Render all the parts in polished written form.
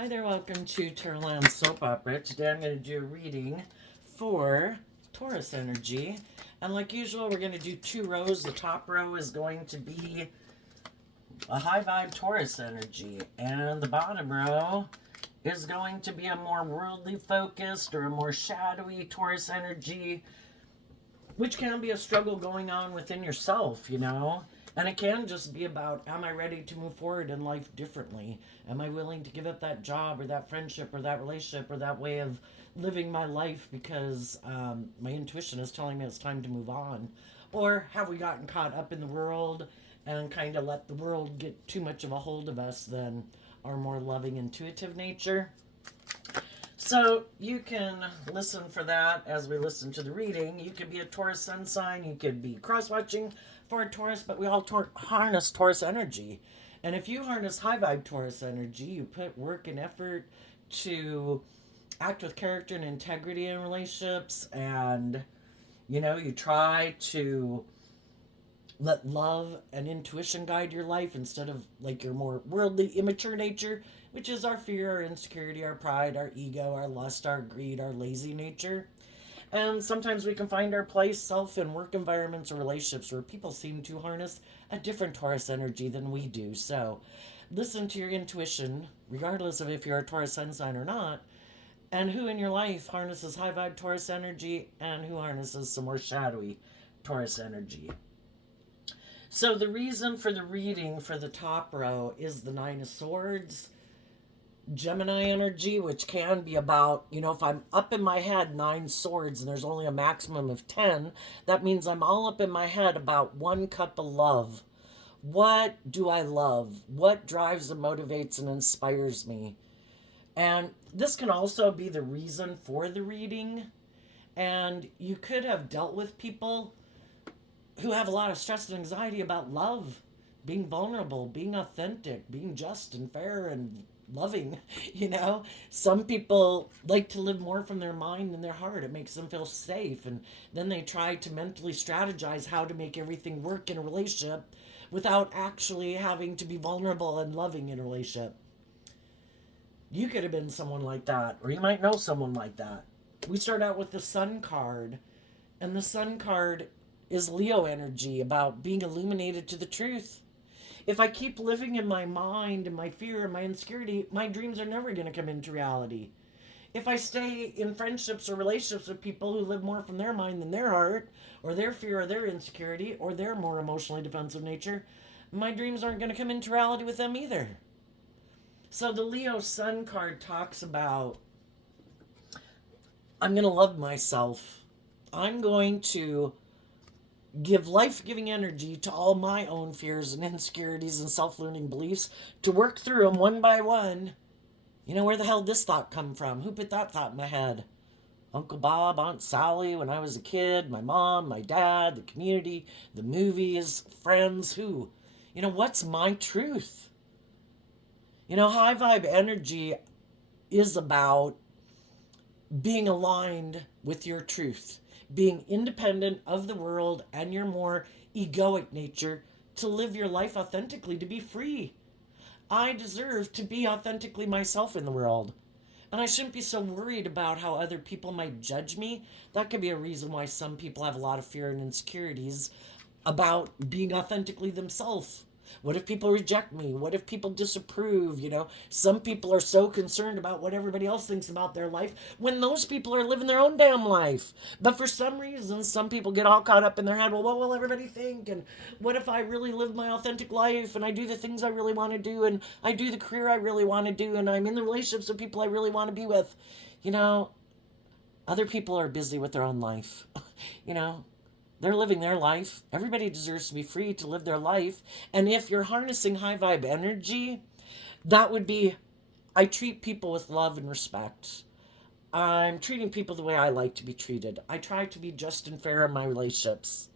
Hi there, welcome to Turland Soap Opera. Today I'm going to do a reading for Taurus energy. And like usual, we're going to do 2 rows. The top row is going to be a high vibe Taurus energy. And the bottom row is going to be a more worldly focused or a more shadowy Taurus energy, which can be a struggle going on within yourself, And it can just be about, am I ready to move forward in life differently? Am I willing to give up that job or that friendship or that relationship or that way of living my life because my intuition is telling me it's time to move on? Or have we gotten caught up in the world and kind of let the world get too much of a hold of us than our more loving, intuitive nature? So you can listen for that as we listen to the reading. You could be a Taurus sun sign. You could be cross-watching for a Taurus, but we all harness Taurus energy. And if you harness high vibe Taurus energy, you put work and effort to act with character and integrity in relationships, and you try to let love and intuition guide your life instead of like your more worldly, immature nature, which is our fear, our insecurity, our pride, our ego, our lust, our greed, our lazy nature. And sometimes we can find our place, self, in work environments or relationships where people seem to harness a different Taurus energy than we do. So listen to your intuition, regardless of if you're a Taurus sun sign or not, and who in your life harnesses high vibe Taurus energy and who harnesses some more shadowy Taurus energy. So the reason for the reading for the top row is the 9 of Swords, Gemini energy, which can be about, if I'm up in my head 9 swords and there's only a maximum of 10, that means I'm all up in my head about 1 cup of love. What do I love? What drives and motivates and inspires me? And this can also be the reason for the reading. And you could have dealt with people who have a lot of stress and anxiety about love, being vulnerable, being authentic, being just and fair and loving. Some people like to live more from their mind than their heart. It makes them feel safe, and then they try to mentally strategize how to make everything work in a relationship without actually having to be vulnerable and loving in a relationship. You could have been someone like that, or you might know someone like that. We start out with the Sun card, and the Sun card is Leo energy, about being illuminated to the truth. If I keep living in my mind and my fear and my insecurity, my dreams are never going to come into reality. If I stay in friendships or relationships with people who live more from their mind than their heart, or their fear or their insecurity, or their more emotionally defensive nature, my dreams aren't going to come into reality with them either. So the Leo Sun card talks about, I'm going to love myself. I'm going to give life-giving energy to all my own fears and insecurities and self-learning beliefs to work through them one by one. Where the hell did this thought come from? Who put that thought in my head? Uncle Bob, Aunt Sally when I was a kid, my mom, my dad, the community, the movies, friends, who? What's my truth? High vibe energy is about being aligned with your truth, being independent of the world and your more egoic nature to live your life authentically, to be free. I deserve to be authentically myself in the world. And I shouldn't be so worried about how other people might judge me. That could be a reason why some people have a lot of fear and insecurities about being authentically themselves. What if people reject me? What if people disapprove? Some people are so concerned about what everybody else thinks about their life when those people are living their own damn life. But for some reason, some people get all caught up in their head. Well, what will everybody think? And what if I really live my authentic life and I do the things I really want to do and I do the career I really want to do and I'm in the relationships with people I really want to be with? Other people are busy with their own life. They're living their life. Everybody deserves to be free to live their life. And if you're harnessing high vibe energy, that would be, I treat people with love and respect. I'm treating people the way I like to be treated. I try to be just and fair in my relationships.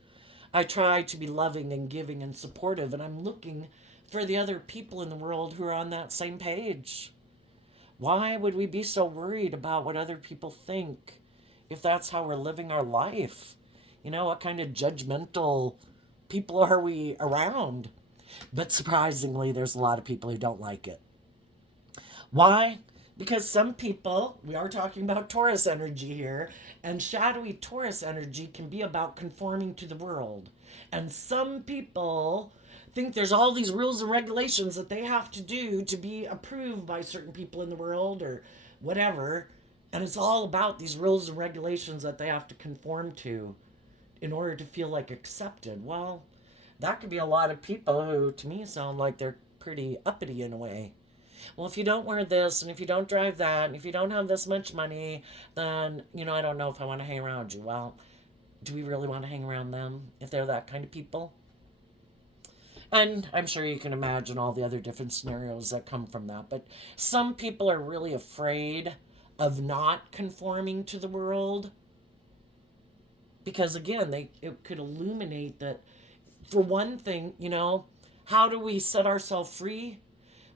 I try to be loving and giving and supportive. And I'm looking for the other people in the world who are on that same page. Why would we be so worried about what other people think if that's how we're living our life? What kind of judgmental people are we around? But surprisingly, there's a lot of people who don't like it. Why? Because some people, we are talking about Taurus energy here, and shadowy Taurus energy can be about conforming to the world. And some people think there's all these rules and regulations that they have to do to be approved by certain people in the world or whatever. And it's all about these rules and regulations that they have to conform to in order to feel like accepted. Well, that could be a lot of people who, to me, sound like they're pretty uppity in a way. Well, if you don't wear this and if you don't drive that and if you don't have this much money, then, I don't know if I want to hang around you. Well, do we really want to hang around them if they're that kind of people? And I'm sure you can imagine all the other different scenarios that come from that. But some people are really afraid of not conforming to the world because, again, it could illuminate that, for one thing, how do we set ourselves free?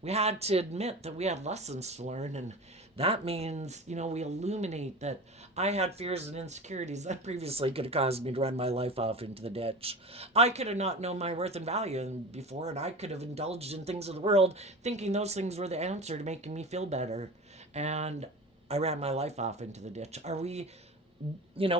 We had to admit that we had lessons to learn, and that means, we illuminate that I had fears and insecurities that previously could have caused me to run my life off into the ditch. I could have not known my worth and value before, and I could have indulged in things of the world thinking those things were the answer to making me feel better. And I ran my life off into the ditch. Are we,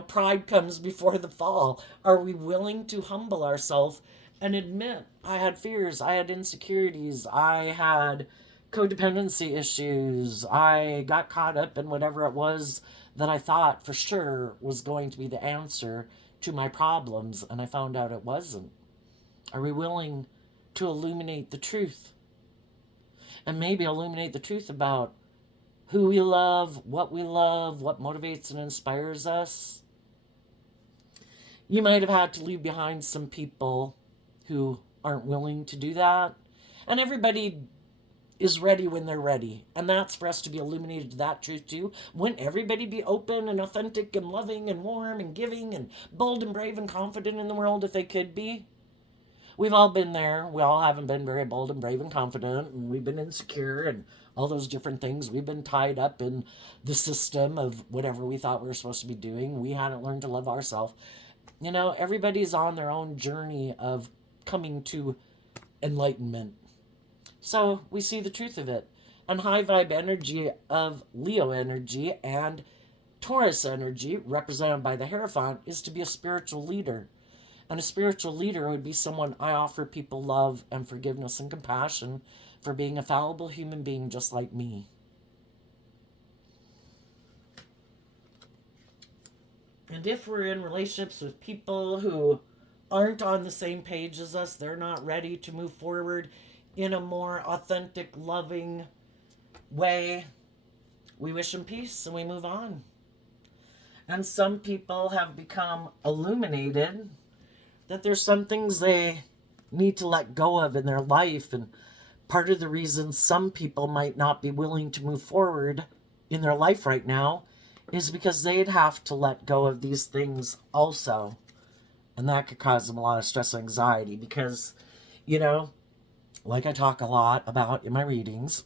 pride comes before the fall. Are we willing to humble ourselves and admit I had fears, I had insecurities, I had codependency issues, I got caught up in whatever it was that I thought for sure was going to be the answer to my problems, and I found out it wasn't? Are we willing to illuminate the truth? And maybe illuminate the truth about who we love, what motivates and inspires us. You might have had to leave behind some people who aren't willing to do that. And everybody is ready when they're ready. And that's for us to be illuminated to that truth too. Wouldn't everybody be open and authentic and loving and warm and giving and bold and brave and confident in the world if they could be? We've all been there. We all haven't been very bold and brave and confident, and we've been insecure and all those different things. We've been tied up in the system of whatever we thought we were supposed to be doing. We hadn't learned to love ourselves. Everybody's on their own journey of coming to enlightenment. So we see the truth of it. And high vibe energy of Leo energy and Taurus energy, represented by the Hierophant, is to be a spiritual leader. And a spiritual leader would be someone I offer people love and forgiveness and compassion for being a fallible human being just like me. And if we're in relationships with people who aren't on the same page as us, they're not ready to move forward in a more authentic, loving way, we wish them peace and we move on. And some people have become illuminated that there's some things they need to let go of in their life. And part of the reason some people might not be willing to move forward in their life right now is because they'd have to let go of these things also. And that could cause them a lot of stress and anxiety because, like I talk a lot about in my readings,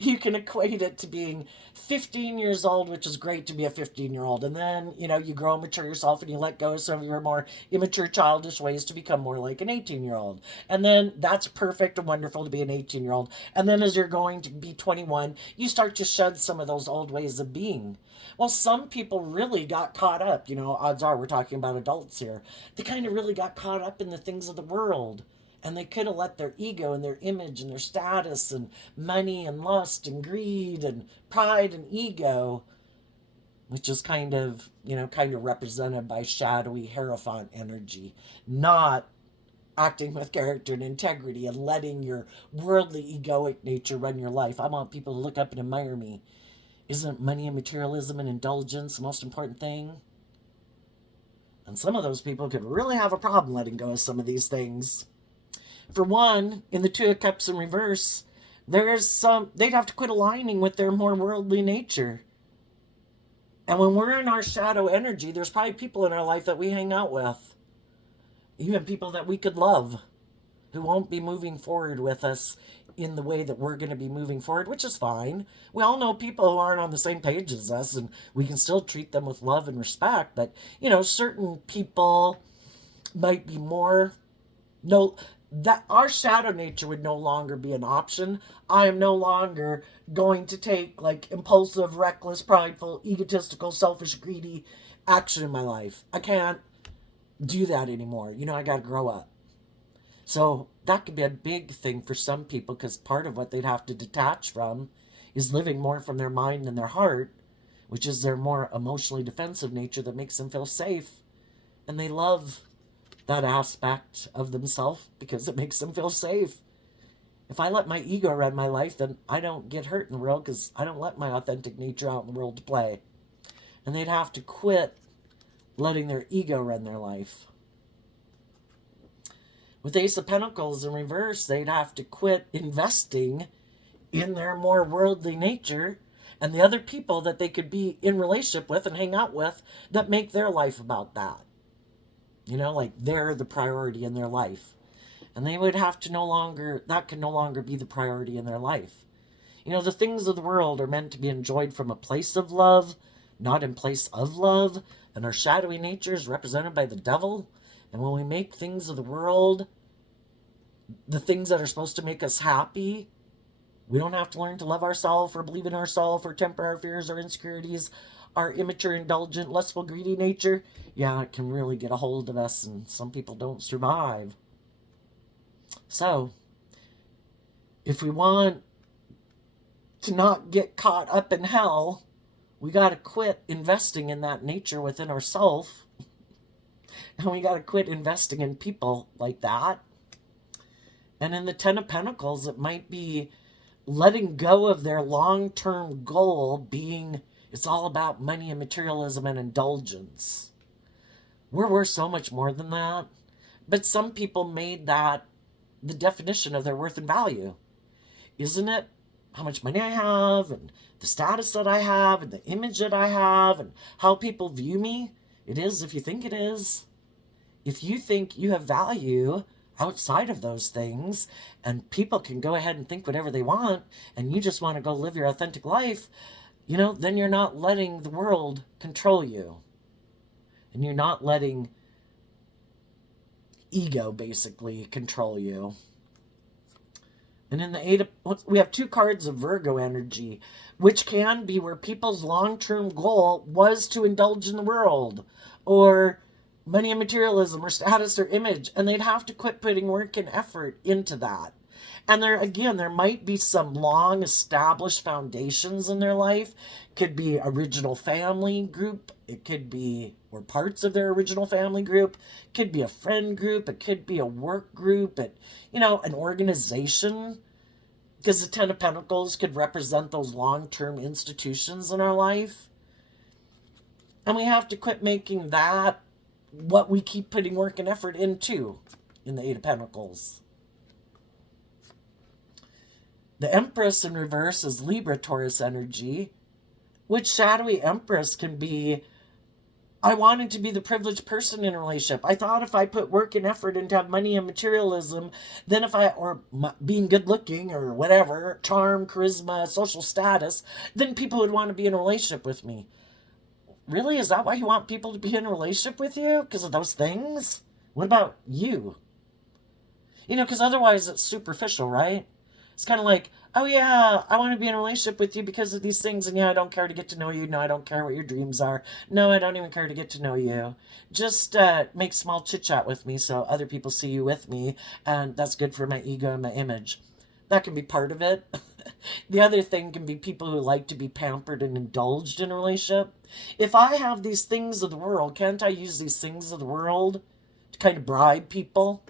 you can equate it to being 15 years old, which is great to be a 15-year-old. And then, you grow and mature yourself and you let go of some of your more immature, childish ways to become more like an 18-year-old. And then that's perfect and wonderful to be an 18-year-old. And then as you're going to be 21, you start to shed some of those old ways of being. Well, some people really got caught up. Odds are we're talking about adults here. They kind of really got caught up in the things of the world. And they could have let their ego and their image and their status and money and lust and greed and pride and ego, which is kind of represented by shadowy Hierophant energy, not acting with character and integrity and letting your worldly egoic nature run your life. I want people to look up and admire me. Isn't money and materialism and indulgence the most important thing? And some of those people could really have a problem letting go of some of these things. For one, in the Two of Cups in reverse, they'd have to quit aligning with their more worldly nature. And when we're in our shadow energy, there's probably people in our life that we hang out with. Even people that we could love, who won't be moving forward with us in the way that we're going to be moving forward, which is fine. We all know people who aren't on the same page as us, and we can still treat them with love and respect. But, certain people might be more... that our shadow nature would no longer be an option. I am no longer going to take like impulsive, reckless, prideful, egotistical, selfish, greedy action in my life. I can't do that anymore. I got to grow up. So that could be a big thing for some people, because part of what they'd have to detach from is living more from their mind and their heart, which is their more emotionally defensive nature that makes them feel safe. And they love that aspect of themselves because it makes them feel safe. If I let my ego run my life, then I don't get hurt in the world because I don't let my authentic nature out in the world to play. And they'd have to quit letting their ego run their life. With Ace of Pentacles in reverse, they'd have to quit investing in their more worldly nature and the other people that they could be in relationship with and hang out with that make their life about that. Like they're the priority in their life. And they would have to that can no longer be the priority in their life. The things of the world are meant to be enjoyed from a place of love, not in place of love. And our shadowy nature is represented by the devil. And when we make things of the world the things that are supposed to make us happy, we don't have to learn to love ourselves or believe in ourselves or temper our fears or insecurities, our immature, indulgent, lustful, greedy nature. Yeah, it can really get a hold of us, and some people don't survive. So, if we want to not get caught up in hell, we got to quit investing in that nature within ourselves. And we got to quit investing in people like that. And in the Ten of Pentacles, it might be letting go of their long-term goal being it's all about money and materialism and indulgence. We're worth so much more than that. But some people made that the definition of their worth and value. Isn't it how much money I have and the status that I have and the image that I have and how people view me? It is if you think it is. If you think you have value outside of those things and people can go ahead and think whatever they want and you just want to go live your authentic life, then you're not letting the world control you. And you're not letting ego basically control you. And in the we have two cards of Virgo energy, which can be where people's long-term goal was to indulge in the world or money and materialism or status or image, and they'd have to quit putting work and effort into that. And there might be some long established foundations in their life. Could be original family group. It could be, or parts of their original family group. It could be a friend group. It could be a work group. An organization. Because the Ten of Pentacles could represent those long-term institutions in our life. And we have to quit making that what we keep putting work and effort into in the Eight of Pentacles. The Empress in reverse is Libra Taurus energy, which shadowy Empress can be, I wanted to be the privileged person in a relationship. I thought if I put work and effort into have money and materialism, then or being good looking or whatever, charm, charisma, social status, then people would want to be in a relationship with me. Really? Is that why you want people to be in a relationship with you? Because of those things? What about you? Because otherwise it's superficial, right? It's kind of like, oh yeah, I want to be in a relationship with you because of these things, and yeah, I don't care to get to know you. No, I don't care what your dreams are. No, I don't even care to get to know you. Just make small chit-chat with me so other people see you with me, and that's good for my ego and my image. That can be part of it. The other thing can be people who like to be pampered and indulged in a relationship. If I have these things of the world, can't I use these things of the world to kind of bribe people?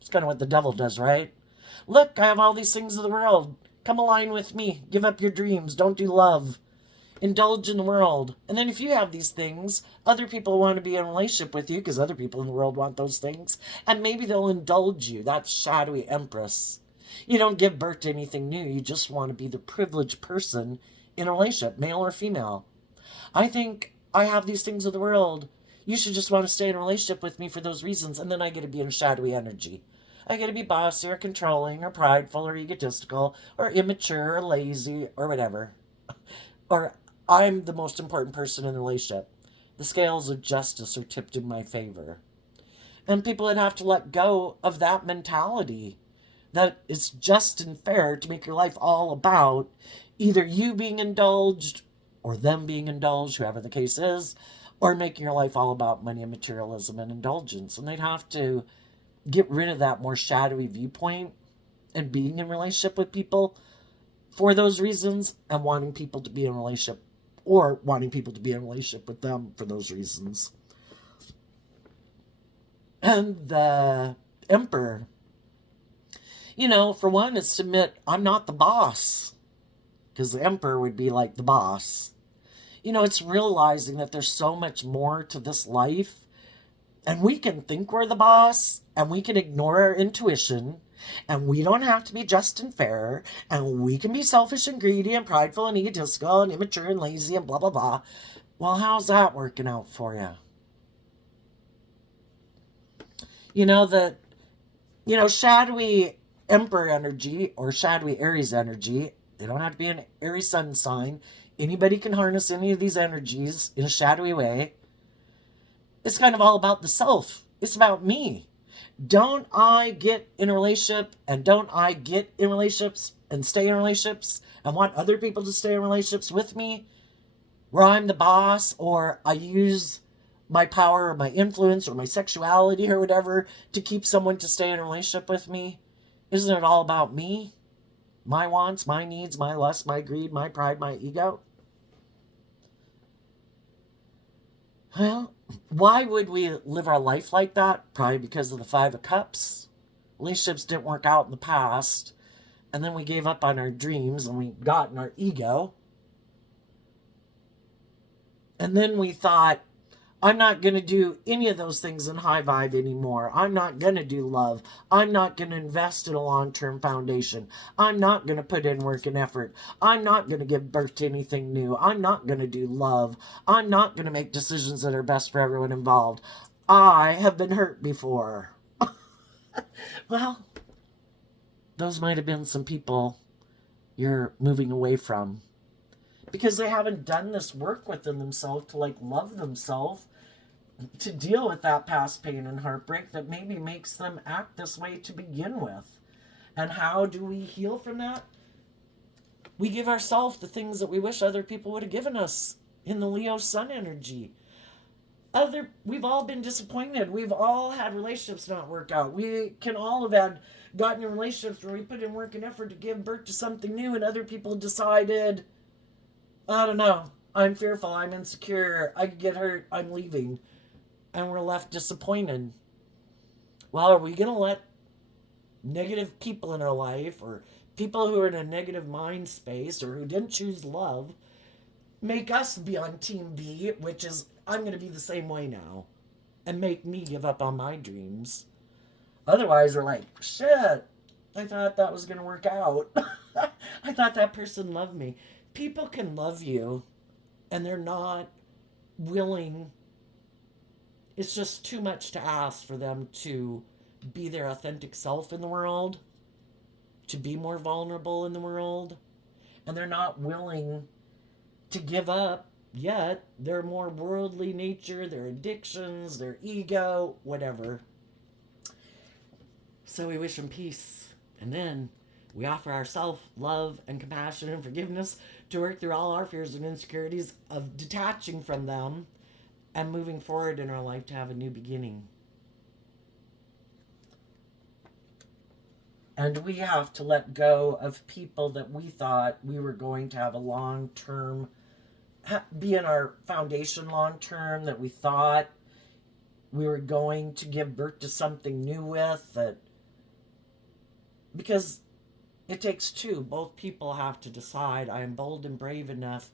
It's kind of what the devil does, right? Look, I have all these things of the world. Come align with me. Give up your dreams. Don't do love. Indulge in the world. And then if you have these things, other people want to be in a relationship with you because other people in the world want those things. And maybe they'll indulge you. That's shadowy Empress. You don't give birth to anything new. You just want to be the privileged person in a relationship, male or female. I think I have these things of the world. You should just want to stay in a relationship with me for those reasons. And then I get to be in shadowy energy. I get to be bossy or controlling or prideful or egotistical or immature or lazy or whatever. Or I'm the most important person in the relationship. The scales of justice are tipped in my favor. And people would have to let go of that mentality that it's just and fair to make your life all about either you being indulged or them being indulged, whoever the case is, or making your life all about money and materialism and indulgence. And they'd have to get rid of that more shadowy viewpoint and being in relationship with people for those reasons and wanting people to be in a relationship or wanting people to be in a relationship with them for those reasons. And the Emperor, for one, it's to admit I'm not the boss, because the Emperor would be like the boss. It's realizing that there's so much more to this life, and we can think we're the boss, and we can ignore our intuition, and we don't have to be just and fair, and we can be selfish and greedy and prideful and egotistical and immature and lazy and blah, blah, blah. Well, how's that working out for you? Shadowy Emperor energy or shadowy Aries energy, they don't have to be an Aries sun sign. Anybody can harness any of these energies in a shadowy way. It's kind of all about the self. It's about me. Don't I get in a relationship and don't I get in relationships and stay in relationships and want other people to stay in relationships with me where I'm the boss, or I use my power or my influence or my sexuality or whatever to keep someone to stay in a relationship with me? Isn't it all about me? My wants, my needs, my lust, my greed, my pride, my ego? Well, why would we live our life like that? Probably because of the Five of Cups. Relationships didn't work out in the past, and then we gave up on our dreams and we got in our ego. And then we thought, I'm not going to do any of those things in high vibe anymore. I'm not going to do love. I'm not going to invest in a long-term foundation. I'm not going to put in work and effort. I'm not going to give birth to anything new. I'm not going to do love. I'm not going to make decisions that are best for everyone involved. I have been hurt before. Well, those might have been some people you're moving away from because they haven't done this work within themselves to love themselves, to deal with that past pain and heartbreak that maybe makes them act this way to begin with. And how do we heal from that? We give ourselves the things that we wish other people would have given us in the Leo sun energy. We've all been disappointed. We've all had relationships not work out. We can all have gotten in relationships where we put in work and effort to give birth to something new, and other people decided, I don't know, I'm fearful, I'm insecure, I could get hurt, I'm leaving. And we're left disappointed. Well, are we going to let negative people in our life, or people who are in a negative mind space, or who didn't choose love, make us be on team B, which is, I'm going to be the same way now, and make me give up on my dreams? Otherwise, we're like, shit, I thought that was going to work out. I thought that person loved me. People can love you, and they're not willing. It's just too much to ask for them to be their authentic self in the world, to be more vulnerable in the world, and they're not willing to give up yet their more worldly nature, their addictions, their ego, whatever. So we wish them peace, and then we offer ourselves love and compassion and forgiveness to work through all our fears and insecurities of detaching from them and moving forward in our life to have a new beginning. And we have to let go of people that we thought we were going to have a long-term, be in our foundation long-term, that we thought we were going to give birth to something new with, that because it takes two. Both people have to decide, I am bold and brave enough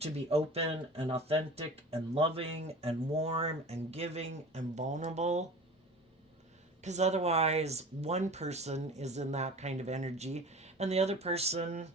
to be open and authentic and loving and warm and giving and vulnerable. Because otherwise, one person is in that kind of energy and the other person,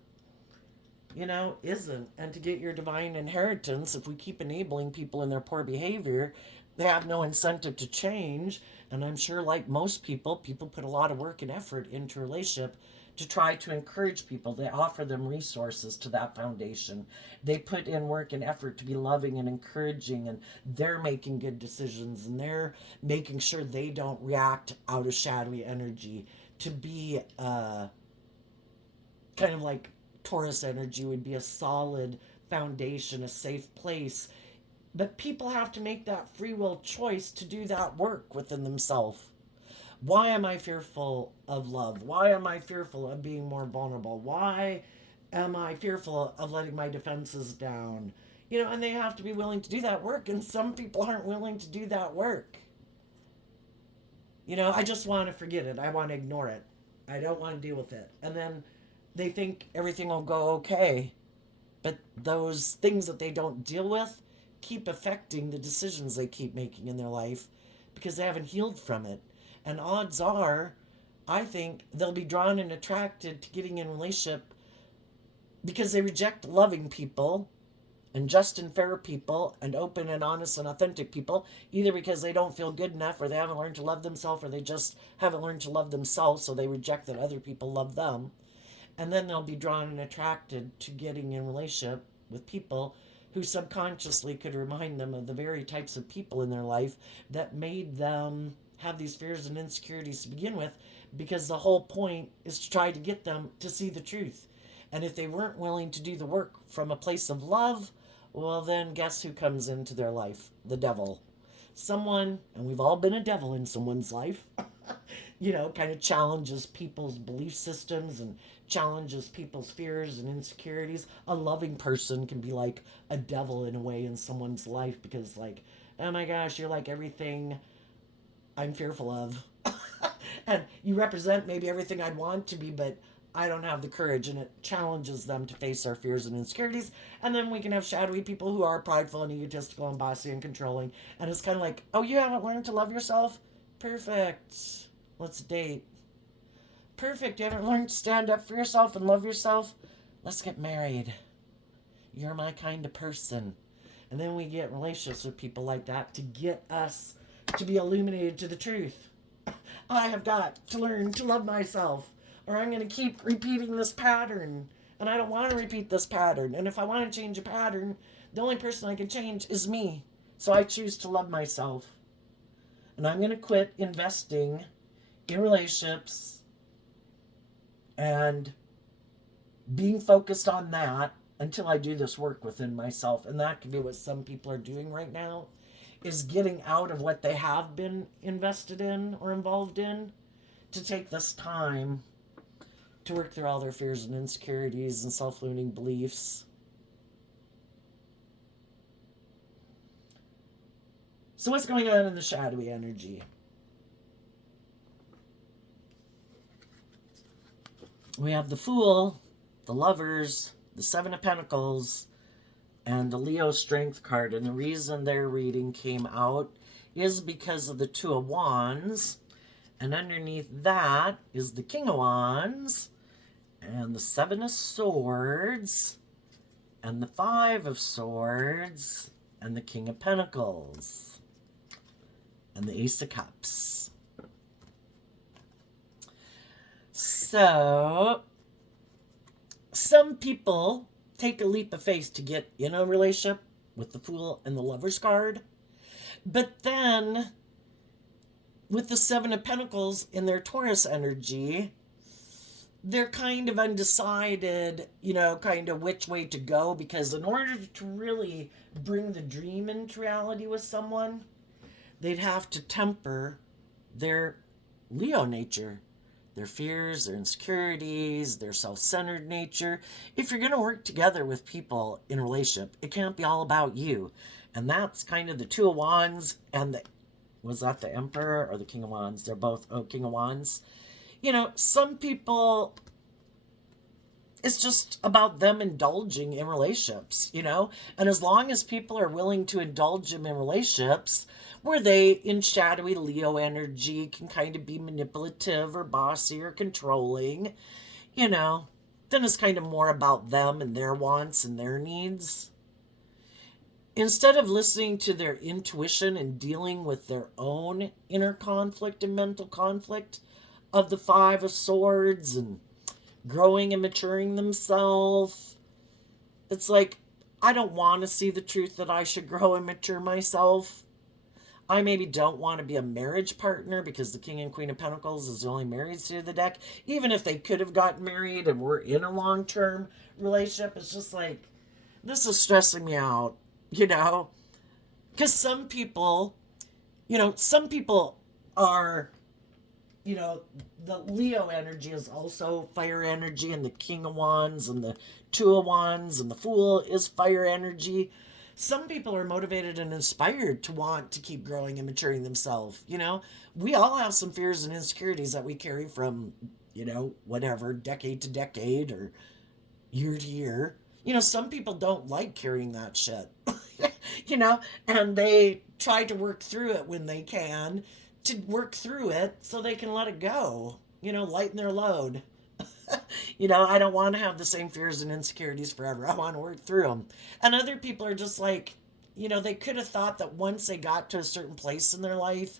isn't. And to get your divine inheritance, if we keep enabling people in their poor behavior, They have no incentive to change. And I'm sure, like most people, people put a lot of work and effort into a relationship to try to encourage people. They offer them resources to that foundation. They put in work and effort to be loving and encouraging, and they're making good decisions, and they're making sure they don't react out of shadowy energy. To be kind of like Taurus energy would be a solid foundation, a safe place. But people have to make that free will choice to do that work within themselves. Why am I fearful of love? Why am I fearful of being more vulnerable? Why am I fearful of letting my defenses down? You know, and they have to be willing to do that work. And some people aren't willing to do that work. You know, I just want to forget it. I want to ignore it. I don't want to deal with it. And then they think everything will go okay. But those things that they don't deal with keep affecting the decisions they keep making in their life because they haven't healed from it. And odds are, I think they'll be drawn and attracted to getting in a relationship because they reject loving people and just and fair people and open and honest and authentic people, either because they don't feel good enough or they haven't learned to love themselves or they just haven't learned to love themselves, so they reject that other people love them. And then they'll be drawn and attracted to getting in a relationship with people who subconsciously could remind them of the very types of people in their life that made them have these fears and insecurities to begin with, because the whole point is to try to get them to see the truth. And if they weren't willing to do the work from a place of love, well, then guess who comes into their life? The devil. Someone, and we've all been a devil in someone's life, you know, kind of challenges people's belief systems and challenges people's fears and insecurities. A loving person can be like a devil in a way in someone's life because, like, oh my gosh, you're like everything I'm fearful of. And you represent maybe everything I'd want to be, but I don't have the courage, and it challenges them to face our fears and insecurities. And then we can have shadowy people who are prideful and egotistical and bossy and controlling. And it's kind of like, oh, you haven't learned to love yourself? Perfect. Let's date. Perfect. You haven't learned to stand up for yourself and love yourself? Let's get married. You're my kind of person. And then we get relationships with people like that to get us to be illuminated to the truth. I have got to learn to love myself, or I'm going to keep repeating this pattern. And I don't want to repeat this pattern. And if I want to change a pattern, the only person I can change is me. So I choose to love myself. And I'm going to quit investing in relationships and being focused on that until I do this work within myself. And that could be what some people are doing right now, is getting out of what they have been invested in or involved in to take this time to work through all their fears and insecurities and self-limiting beliefs. So what's going on in the shadowy energy? We have the Fool, the Lovers, the Seven of Pentacles, and the Leo Strength card. And the reason their reading came out is because of the Two of Wands. And underneath that is the King of Wands, and the Seven of Swords, and the Five of Swords, and the King of Pentacles, and the Ace of Cups. So, some people take a leap of faith to get in a relationship with the Fool and the Lover's card. But then, with the Seven of Pentacles in their Taurus energy, they're kind of undecided, you know, kind of which way to go. Because in order to really bring the dream into reality with someone, they'd have to temper their Leo nature, their fears, their insecurities, their self-centered nature. If you're going to work together with people in a relationship, it can't be all about you. And that's kind of the Two of Wands and the, was that the Emperor or the King of Wands? They're both, King of Wands. You know, some people, it's just about them indulging in relationships, you know? And as long as people are willing to indulge them in relationships where they, in shadowy Leo energy, can kind of be manipulative or bossy or controlling, you know, then it's kind of more about them and their wants and their needs. instead of listening to their intuition and dealing with their own inner conflict and mental conflict of the Five of Swords and growing and maturing themselves, it's like, I don't want to see the truth that I should grow and mature myself. I maybe don't want to be a marriage partner because the King and Queen of Pentacles is the only married side of the deck. Even if they could have gotten married and were in a long-term relationship, it's just like, this is stressing me out, you know? Because some people, some people are, the Leo energy is also fire energy, and the King of Wands and the Two of Wands and the Fool is fire energy. Some people are motivated and inspired to want to keep growing and maturing themselves. We all have some fears and insecurities that we carry from, whatever, decade to decade or year to year. Some people don't like carrying that shit, and they try to work through it when they can, to work through it so they can let it go, lighten their load. I don't want to have the same fears and insecurities forever. I want to work through them. And other people are just like, they could have thought that once they got to a certain place in their life,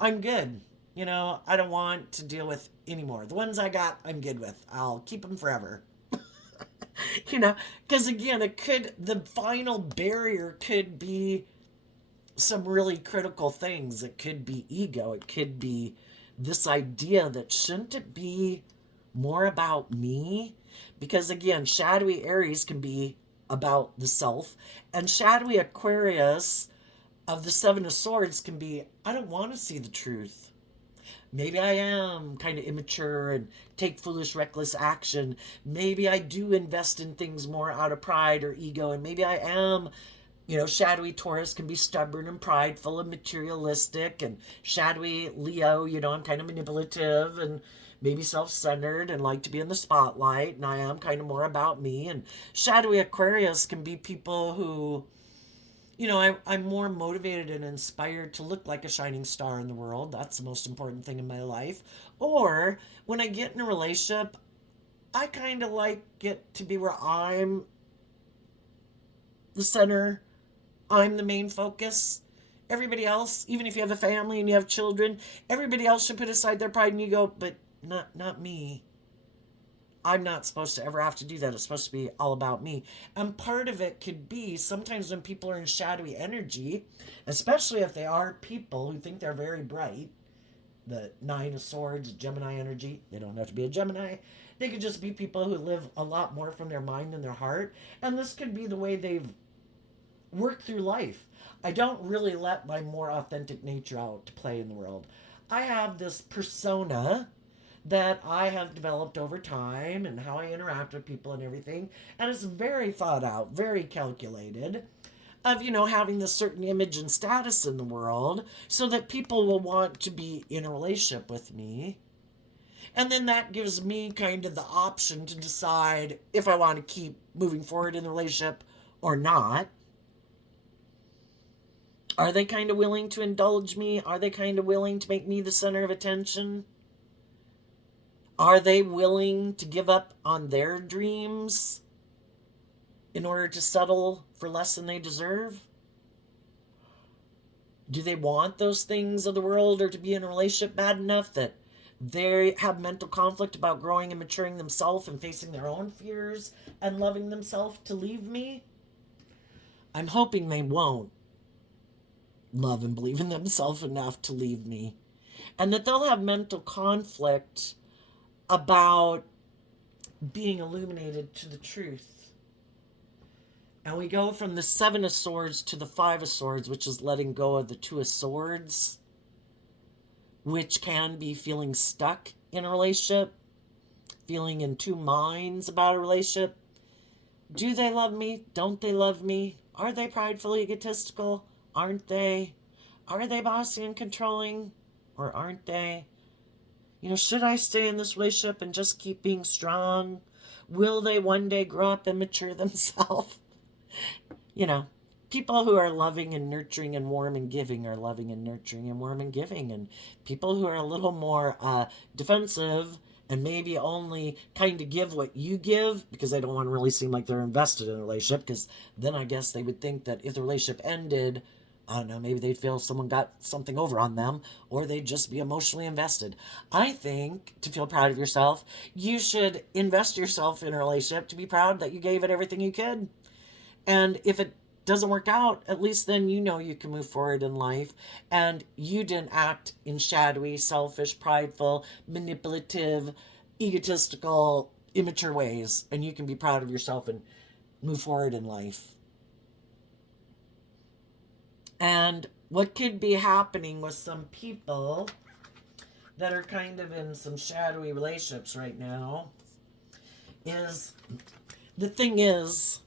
I'm good. I don't want to deal with anymore. The ones I got, I'm good with. I'll keep them forever. Because again, the final barrier could be some really critical things. It could be ego. It could be this idea that shouldn't it be more about me? Because again, shadowy Aries can be about the self, and shadowy Aquarius of the Seven of Swords can be, I don't want to see the truth. Maybe I am kind of immature and take foolish, reckless action. Maybe I do invest in things more out of pride or ego, and maybe I am, shadowy Taurus can be stubborn and prideful and materialistic, and shadowy Leo, I'm kind of manipulative and maybe self-centered and like to be in the spotlight, and I am kind of more about me. And shadowy Aquarius can be people who, I'm more motivated and inspired to look like a shining star in the world. That's the most important thing in my life. Or when I get in a relationship, I kind of like it to be where I'm the center, I'm the main focus. Everybody else, even if you have a family and you have children, everybody else should put aside their pride and ego, but not me. I'm not supposed to ever have to do that. It's supposed to be all about me. And part of it could be sometimes when people are in shadowy energy, especially if they are people who think they're very bright, the Nine of Swords, Gemini energy, they don't have to be a Gemini. They could just be people who live a lot more from their mind and their heart. And this could be the way they've worked through life. I don't really let my more authentic nature out to play in the world. I have this persona that I have developed over time and how I interact with people and everything. And it's very thought out, very calculated of, having this certain image and status in the world so that people will want to be in a relationship with me. And then that gives me kind of the option to decide if I want to keep moving forward in the relationship or not. Are they kind of willing to indulge me? Are they kind of willing to make me the center of attention? Are they willing to give up on their dreams in order to settle for less than they deserve? Do they want those things of the world or to be in a relationship bad enough that they have mental conflict about growing and maturing themselves and facing their own fears and loving themselves to leave me? I'm hoping they won't love and believe in themselves enough to leave me, and that they'll have mental conflict about being illuminated to the truth. And we go from the Seven of Swords to the Five of Swords, which is letting go of the Two of Swords, which can be feeling stuck in a relationship, feeling in two minds about a relationship. Do they love me? Don't they love me? Are they prideful, egotistical? Aren't they? Are they bossy and controlling? Or aren't they? Should I stay in this relationship and just keep being strong? Will they one day grow up and mature themselves? People who are loving and nurturing and warm and giving are loving and nurturing and warm and giving. And people who are a little more defensive and maybe only kind of give what you give because they don't want to really seem like they're invested in a relationship, because then I guess they would think that if the relationship ended, I don't know, maybe they'd feel someone got something over on them, or they'd just be emotionally invested. I think to feel proud of yourself, you should invest yourself in a relationship to be proud that you gave it everything you could. And if it doesn't work out, at least then you know you can move forward in life and you didn't act in shadowy, selfish, prideful, manipulative, egotistical, immature ways. And you can be proud of yourself and move forward in life. And what could be happening with some people that are kind of in some shadowy relationships right now is, the thing is,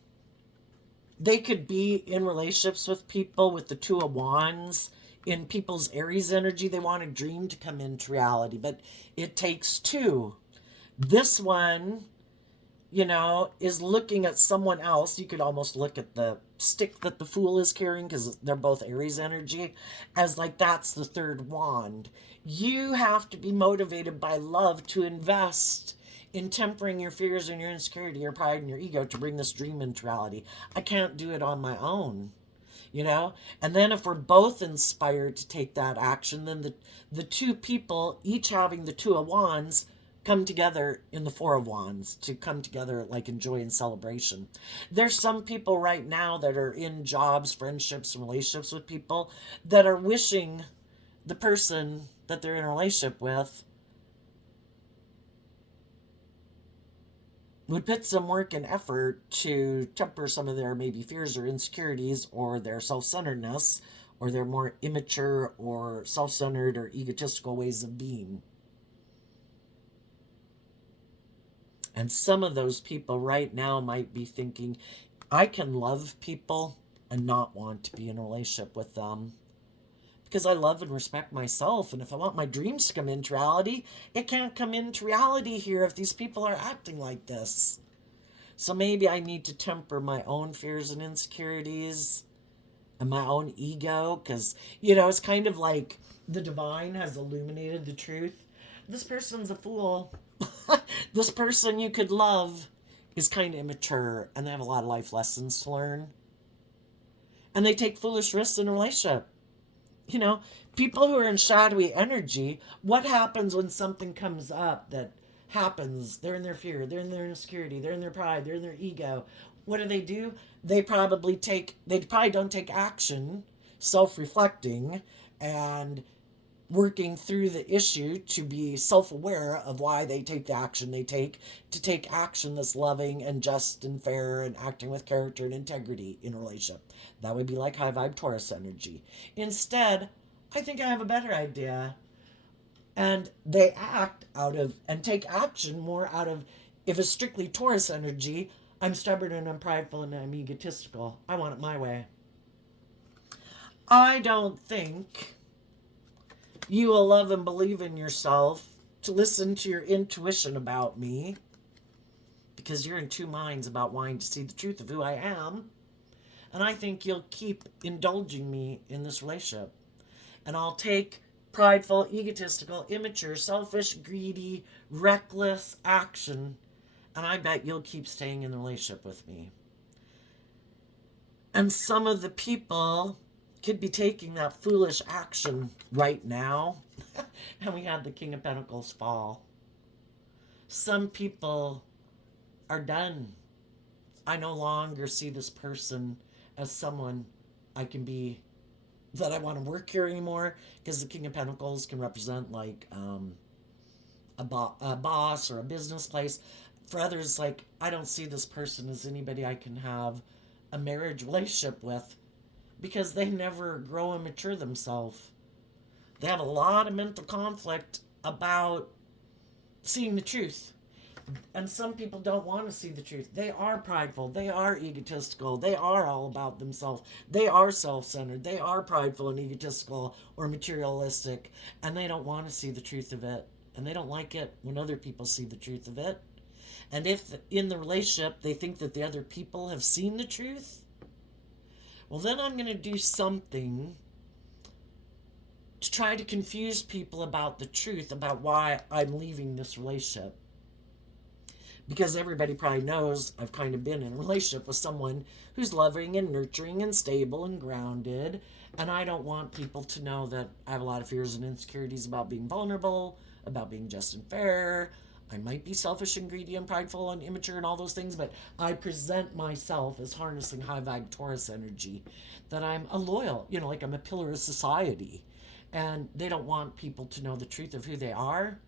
they could be in relationships with people with the Two of Wands in people's Aries energy. They want a dream to come into reality, but it takes two. This one, you know, is looking at someone else. You could almost look at the stick that the Fool is carrying, because they're both Aries energy, as like that's the third wand. You have to be motivated by love to invest in tempering your fears and your insecurity, your pride and your ego to bring this dream into reality. I can't do it on my own, you know? And then if we're both inspired to take that action, then the two people, each having the Two of Wands, come together in the Four of Wands to come together like in joy and celebration. There's some people right now that are in jobs, friendships, and relationships with people that are wishing the person that they're in a relationship with would put some work and effort to temper some of their maybe fears or insecurities or their self-centeredness or their more immature or self-centered or egotistical ways of being. And some of those people right now might be thinking, I can love people and not want to be in a relationship with them because I love and respect myself. And if I want my dreams to come into reality, it can't come into reality here if these people are acting like this. So maybe I need to temper my own fears and insecurities and my own ego, because, you know, it's kind of like the divine has illuminated the truth. This person's a fool. This person you could love is kind of immature and they have a lot of life lessons to learn. And they take foolish risks in a relationship. You know, people who are in shadowy energy, what happens when something comes up that happens? They're in their fear, they're in their insecurity, they're in their pride, they're in their ego. What do? They probably don't take action, self-reflecting, and working through the issue to be self-aware of why they take the action they take, to take action that's loving and just and fair and acting with character and integrity in a relationship. That would be like high vibe Taurus energy. Instead, I think I have a better idea. And they act out of and take action more out of, if it's strictly Taurus energy, I'm stubborn and I'm prideful and I'm egotistical. I want it my way. I don't think you will love and believe in yourself to listen to your intuition about me, because you're in two minds about wanting to see the truth of who I am. And I think you'll keep indulging me in this relationship. And I'll take prideful, egotistical, immature, selfish, greedy, reckless action. And I bet you'll keep staying in the relationship with me. And some of the people could be taking that foolish action right now. And we had the King of Pentacles fall. Some people are done. I no longer see this person as someone I can be, that I want to work here anymore, because the King of Pentacles can represent like a boss or a business place. For others, like, I don't see this person as anybody I can have a marriage relationship with, because they never grow and mature themselves. They have a lot of mental conflict about seeing the truth. And some people don't want to see the truth. They are prideful. They are egotistical. They are all about themselves. They are self-centered. They are prideful and egotistical or materialistic. And they don't want to see the truth of it. And they don't like it when other people see the truth of it. And if in the relationship they think that the other people have seen the truth, well, then I'm going to do something to try to confuse people about the truth about why I'm leaving this relationship. Because everybody probably knows I've kind of been in a relationship with someone who's loving and nurturing and stable and grounded. And I don't want people to know that I have a lot of fears and insecurities about being vulnerable, about being just and fair. I might be selfish and greedy and prideful and immature and all those things, but I present myself as harnessing high vibe Taurus energy, that I'm a loyal, like I'm a pillar of society. And they don't want people to know the truth of who they are.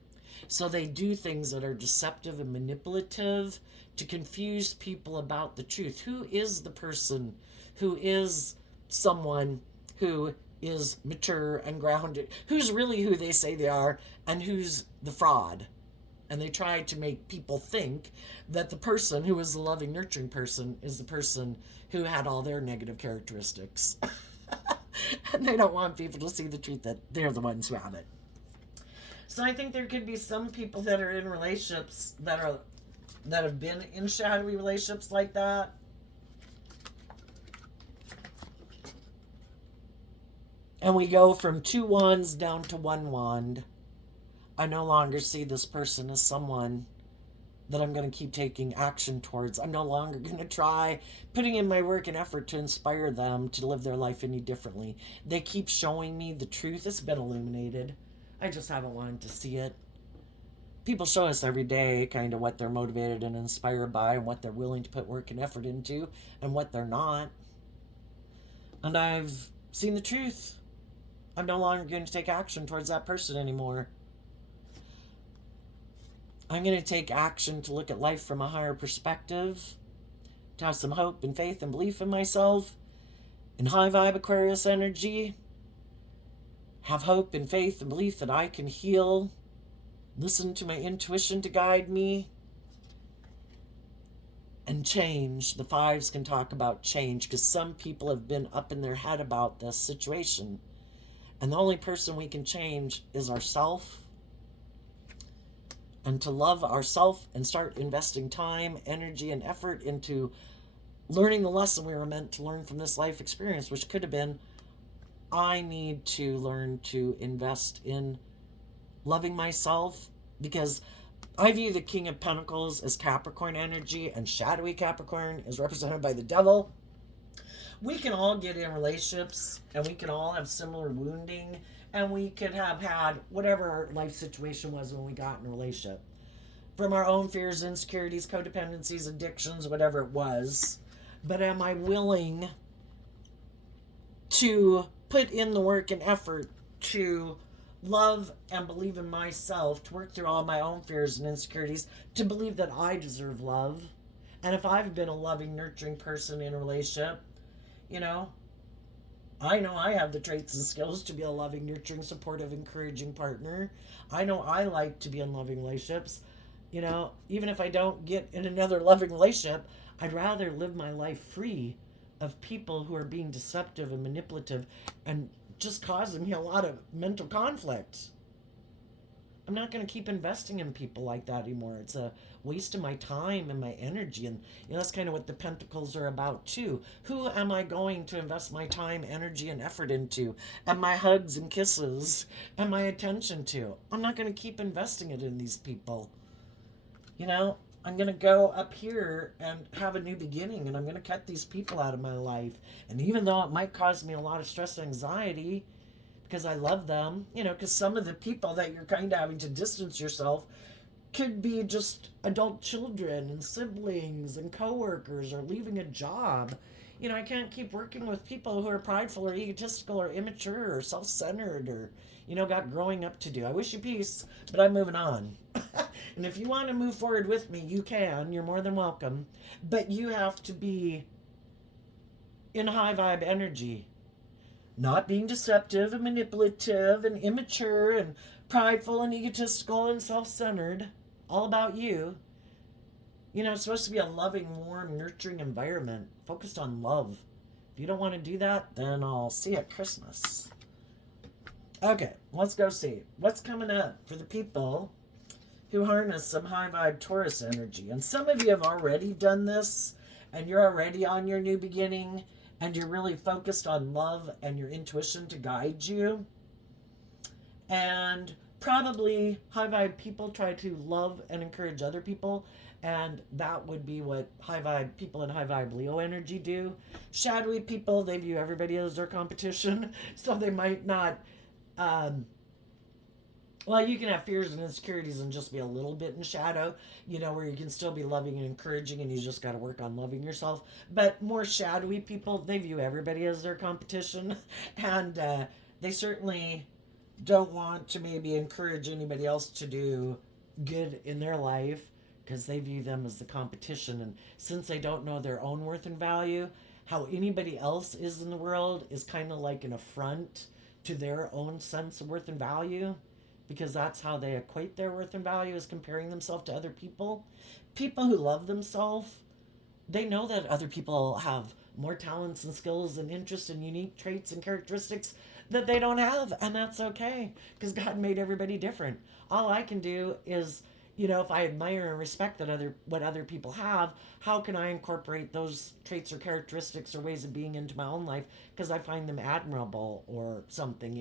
So they do things that are deceptive and manipulative to confuse people about the truth. Who is the person who is someone who is mature and grounded? Who's really who they say they are, and who's the fraud? And they try to make people think that the person who is the loving, nurturing person is the person who had all their negative characteristics. And they don't want people to see the truth that they're the ones who have it. So I think there could be some people that are in relationships that have been in shadowy relationships like that. And we go from 2 wands down to 1 wand. I no longer see this person as someone that I'm going to keep taking action towards. I'm no longer going to try putting in my work and effort to inspire them to live their life any differently. They keep showing me the truth. It's been illuminated. I just haven't wanted to see it. People show us every day kind of what they're motivated and inspired by, and what they're willing to put work and effort into, and what they're not. And I've seen the truth. I'm no longer going to take action towards that person anymore. I'm going to take action to look at life from a higher perspective, to have some hope and faith and belief in myself, in high vibe Aquarius energy. Have hope and faith and belief that I can heal. Listen to my intuition to guide me. And change. The 5s can talk about change, because some people have been up in their head about this situation. And the only person we can change is ourself. And to love ourself and start investing time, energy, and effort into learning the lesson we were meant to learn from this life experience, which could have been, I need to learn to invest in loving myself, because I view the King of Pentacles as Capricorn energy, and shadowy Capricorn is represented by the devil. We can all get in relationships, and we can all have similar wounding, and we could have had whatever our life situation was when we got in a relationship. From our own fears, insecurities, codependencies, addictions, whatever it was. But am I willing to put in the work and effort to love and believe in myself, to work through all my own fears and insecurities, to believe that I deserve love? And if I've been a loving, nurturing person in a relationship, I know I have the traits and skills to be a loving, nurturing, supportive, encouraging partner. I know I like to be in loving relationships. Even if I don't get in another loving relationship, I'd rather live my life free of people who are being deceptive and manipulative and just causing me a lot of mental conflict. I'm not going to keep investing in people like that anymore. It's a waste of my time and my energy. And that's kind of what the Pentacles are about too. Who am I going to invest my time, energy, and effort into? And my hugs and kisses and my attention to? I'm not going to keep investing it in these people. I'm going to go up here and have a new beginning, and I'm going to cut these people out of my life. And even though it might cause me a lot of stress and anxiety, because I love them, because some of the people that you're kind of having to distance yourself could be just adult children and siblings and coworkers, or leaving a job. I can't keep working with people who are prideful or egotistical or immature or self-centered or, got growing up to do. I wish you peace, but I'm moving on. And if you want to move forward with me, you can. You're more than welcome. But you have to be in high vibe energy. Not being deceptive and manipulative and immature and prideful and egotistical and self-centered. All about you. It's supposed to be a loving, warm, nurturing environment focused on love. If you don't want to do that, then I'll see you at Christmas. Okay, let's go see what's coming up for the people who harness some high vibe Taurus energy. And some of you have already done this, and you're already on your new beginning, and you're really focused on love and your intuition to guide you. And probably high vibe people try to love and encourage other people, and that would be what high vibe people in high vibe Leo energy do. Shadowy people, they view everybody as their competition, so they might not. Um, well, you can have fears and insecurities and just be a little bit in shadow, where you can still be loving and encouraging, and you just got to work on loving yourself. But more shadowy people, they view everybody as their competition, and they certainly don't want to maybe encourage anybody else to do good in their life because they view them as the competition. And since they don't know their own worth and value, how anybody else is in the world is kind of like an affront to their own sense of worth and value, because that's how they equate their worth and value, is comparing themselves to other people. People who love themselves, they know that other people have more talents and skills and interests and unique traits and characteristics that they don't have, and that's okay because God made everybody different. All I can do is, if I admire and respect that what other people have, how can I incorporate those traits or characteristics or ways of being into my own life because I find them admirable or something.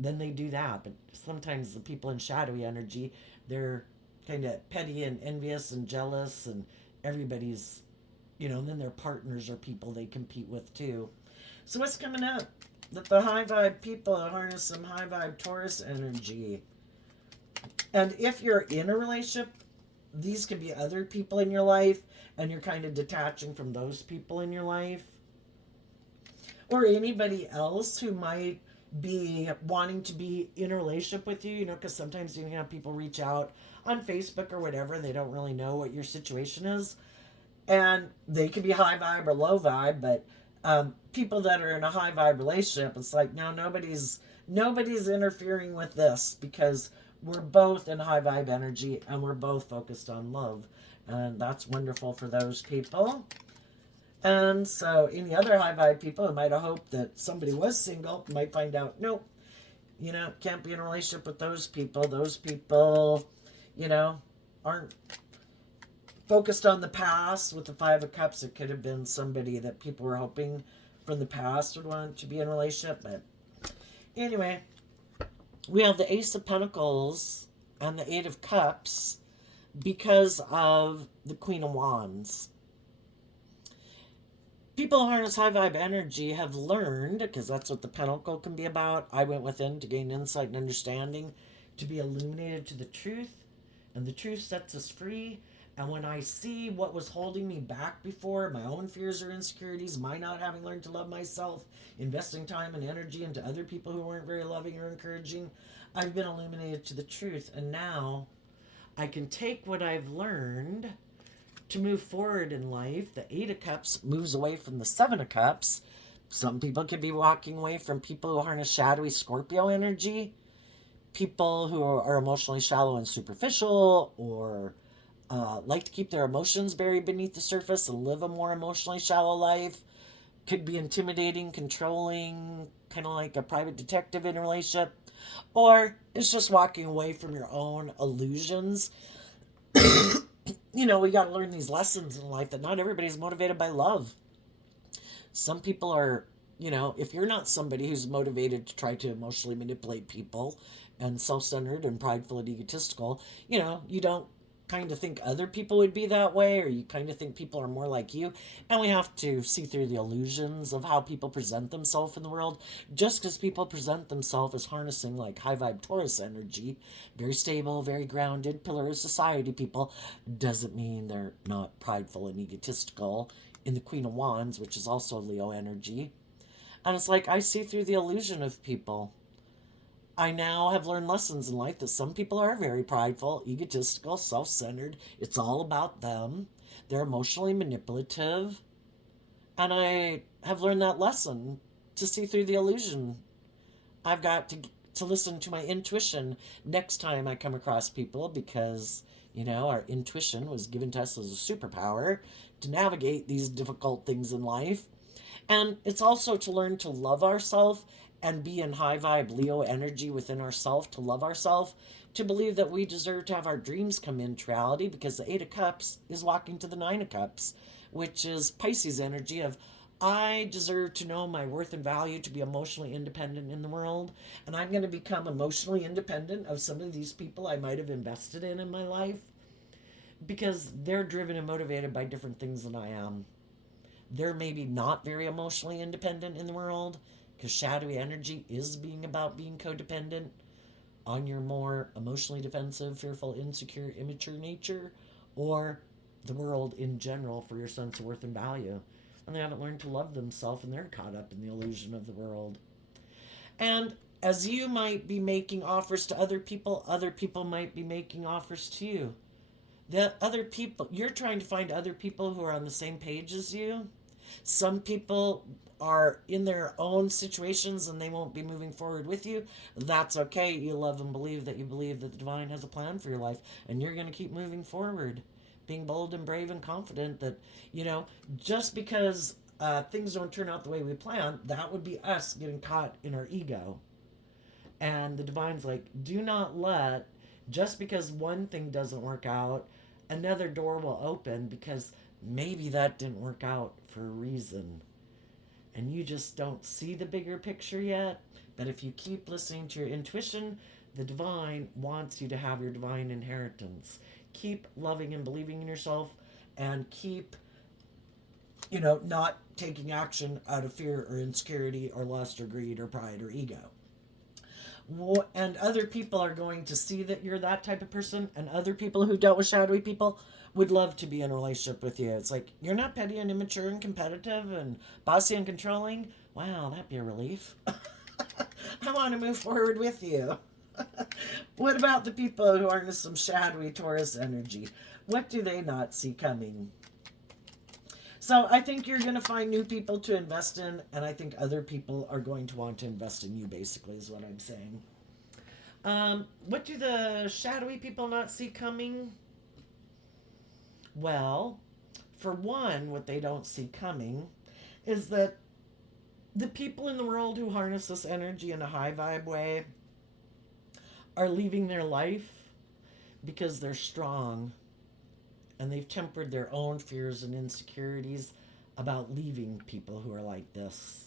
Then they do that. But sometimes the people in shadowy energy, they're kind of petty and envious and jealous, and everybody's, and then their partners are people they compete with too. So what's coming up? That the high vibe people harness some high vibe Taurus energy. And if you're in a relationship, these could be other people in your life, and you're kind of detaching from those people in your life. Or anybody else who might be wanting to be in a relationship with you, because sometimes you can have people reach out on Facebook or whatever, and they don't really know what your situation is. And they could be high vibe or low vibe, but people that are in a high vibe relationship, it's like, no, nobody's interfering with this because we're both in high vibe energy and we're both focused on love. And that's wonderful for those people. And so any other high vibe people who might have hoped that somebody was single might find out, nope, can't be in a relationship with those people. Those people, aren't focused on the past. With the Five of Cups, it could have been somebody that people were hoping from the past would want to be in a relationship. But anyway, we have the Ace of Pentacles and the Eight of Cups because of the Queen of Wands. People who harness high vibe energy have learned, because that's what the pentacle can be about. I went within to gain insight and understanding, to be illuminated to the truth, and the truth sets us free. And when I see what was holding me back before, my own fears or insecurities, my not having learned to love myself, investing time and energy into other people who weren't very loving or encouraging, I've been illuminated to the truth. And now I can take what I've learned to move forward in life. The Eight of Cups moves away from the Seven of Cups. Some people could be walking away from people who harness shadowy Scorpio energy, people who are emotionally shallow and superficial, or like to keep their emotions buried beneath the surface and live a more emotionally shallow life. Could be intimidating, controlling, kind of like a private detective in a relationship. Or it's just walking away from your own illusions. We got to learn these lessons in life that not everybody's motivated by love. Some people are, if you're not somebody who's motivated to try to emotionally manipulate people and self-centered and prideful and egotistical, you don't kind of think other people would be that way, or you kind of think people are more like you. And we have to see through the illusions of how people present themselves in the world. Just because people present themselves as harnessing like high vibe Taurus energy, very stable, very grounded, pillar of society people, doesn't mean they're not prideful and egotistical in the Queen of Wands, which is also Leo energy. And it's like, I see through the illusion of people. I now have learned lessons in life that some people are very prideful, egotistical, self-centered. It's all about them. They're emotionally manipulative. And I have learned that lesson to see through the illusion. I've got to listen to my intuition next time I come across people, because, our intuition was given to us as a superpower to navigate these difficult things in life. And it's also to learn to love ourselves and be in high vibe Leo energy within ourselves, to love ourselves, to believe that we deserve to have our dreams come into reality, because the Eight of Cups is walking to the Nine of Cups, which is Pisces energy of, I deserve to know my worth and value to be emotionally independent in the world. And I'm going to become emotionally independent of some of these people I might have invested in my life because they're driven and motivated by different things than I am. They're maybe not very emotionally independent in the world because shadowy energy is being about being codependent on your more emotionally defensive, fearful, insecure, immature nature, or the world in general for your sense of worth and value. And they haven't learned to love themselves and they're caught up in the illusion of the world. And as you might be making offers to other people might be making offers to you. The other people, you're trying to find other people who are on the same page as you. Some people are in their own situations and they won't be moving forward with you. That's okay. You love and believe that the divine has a plan for your life and you're going to keep moving forward. Being bold and brave and confident that, just because things don't turn out the way we plan, that would be us getting caught in our ego. And the divine's like, do not let, just because one thing doesn't work out, another door will open because maybe that didn't work out for a reason. And you just don't see the bigger picture yet. But if you keep listening to your intuition, the divine wants you to have your divine inheritance. Keep loving and believing in yourself and keep, not taking action out of fear or insecurity or lust or greed or pride or ego. And other people are going to see that you're that type of person, and other people who dealt with shadowy people would love to be in a relationship with you. It's like, you're not petty and immature and competitive and bossy and controlling. Wow, that'd be a relief. I want to move forward with you. What about the people who are into some shadowy Taurus energy? What do they not see coming? So I think you're going to find new people to invest in, and I think other people are going to want to invest in you, basically, is what I'm saying. What do the shadowy people not see coming? Well, for one, what they don't see coming is that the people in the world who harness this energy in a high vibe way are leaving their life because they're strong and they've tempered their own fears and insecurities about leaving people who are like this.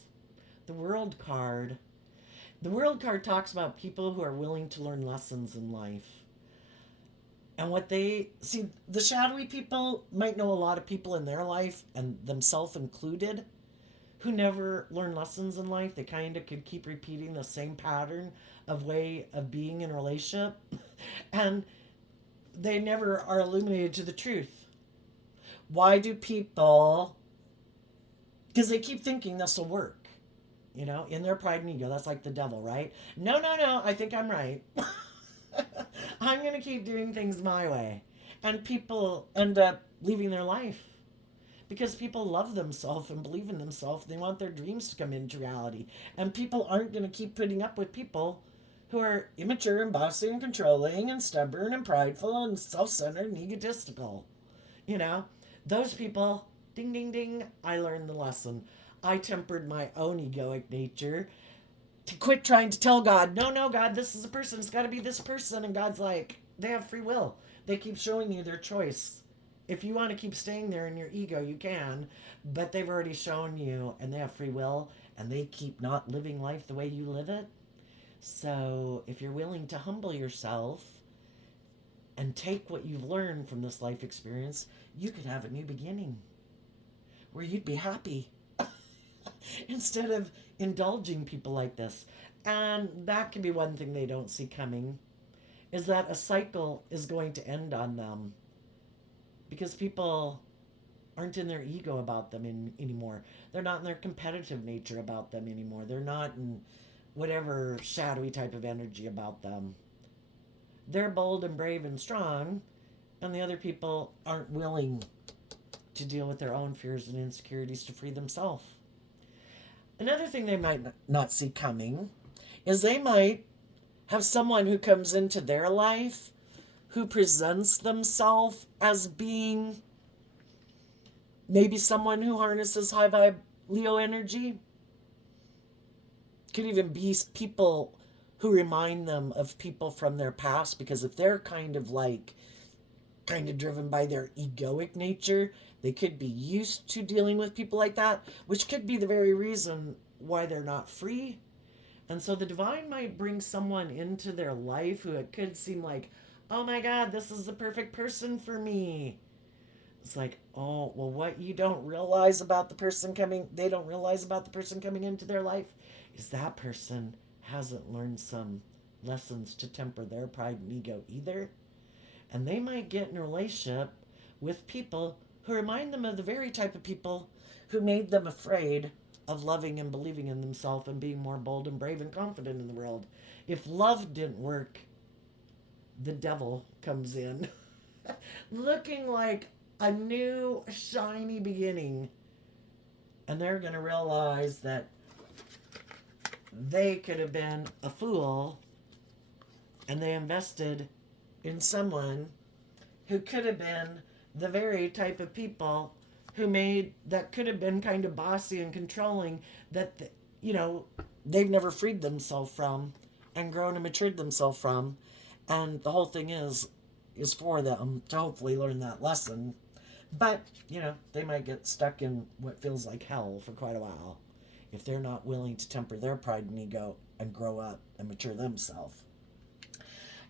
The World card. The World card talks about people who are willing to learn lessons in life. And what they see, the shadowy people might know a lot of people in their life, and themselves included, who never learn lessons in life. They kind of could keep repeating the same pattern of way of being in a relationship. And they never are illuminated to the truth. Why do people, because they keep thinking this will work, in their pride and ego. That's like the devil, right? No, I think I'm right. I'm going to keep doing things my way. And people end up leaving their life because people love themselves and believe in themselves. They want their dreams to come into reality. And people aren't going to keep putting up with people who are immature and bossy and controlling and stubborn and prideful and self-centered and egotistical. Those people, ding, ding, ding, I learned the lesson. I tempered my own egoic nature to quit trying to tell God, no, God, this is a person. It's got to be this person. And God's like, they have free will. They keep showing you their choice. If you want to keep staying there in your ego, you can. But they've already shown you, and they have free will, and they keep not living life the way you live it. So if you're willing to humble yourself and take what you've learned from this life experience, you could have a new beginning where you'd be happy instead of indulging people like this. And that can be one thing they don't see coming, is that a cycle is going to end on them because people aren't in their ego about them anymore. They're not in their competitive nature about them anymore. They're not in whatever shadowy type of energy about them. They're bold and brave and strong, and the other people aren't willing to deal with their own fears and insecurities to free themselves. Another thing they might not see coming is they might have someone who comes into their life who presents themselves as being maybe someone who harnesses high vibe Leo energy. Could even be people who remind them of people from their past, because if they're kind of kind of driven by their egoic nature. They could be used to dealing with people like that, which could be the very reason why they're not free. And so the divine might bring someone into their life who it could seem like, oh my God, this is the perfect person for me. It's like, oh, well, what you don't realize about the person coming, they don't realize about the person coming into their life is that person hasn't learned some lessons to temper their pride and ego either. And they might get in a relationship with people who remind them of the very type of people who made them afraid of loving and believing in themselves and being more bold and brave and confident in the world. If love didn't work, the devil comes in looking like a new shiny beginning. And they're going to realize that they could have been a fool and they invested in someone who could have been the very type of people who made that could have been kind of bossy and controlling that they've never freed themselves from and grown and matured themselves from. And the whole thing is for them to hopefully learn that lesson. But they might get stuck in what feels like hell for quite a while if they're not willing to temper their pride and ego and grow up and mature themselves.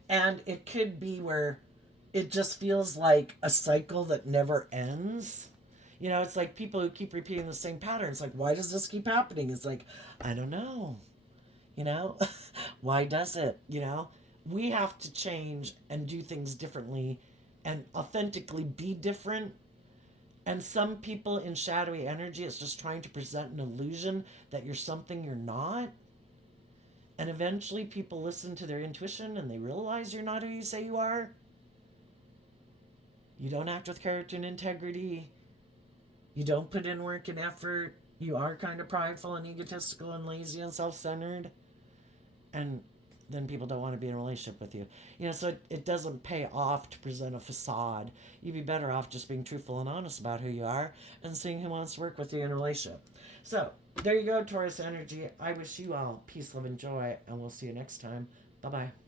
And it could be where it just feels like a cycle that never ends. It's like people who keep repeating the same patterns. Like, why does this keep happening? It's like, I don't know. Why does it? We have to change and do things differently and authentically be different. And some people in shadowy energy, it's just trying to present an illusion that you're something you're not. And eventually people listen to their intuition and they realize you're not who you say you are. You don't act with character and integrity. You don't put in work and effort. You are kind of prideful and egotistical and lazy and self-centered. And then people don't want to be in a relationship with you. So it doesn't pay off to present a facade. You'd be better off just being truthful and honest about who you are and seeing who wants to work with you in a relationship. So there you go, Taurus energy. I wish you all peace, love, and joy, and we'll see you next time. Bye-bye.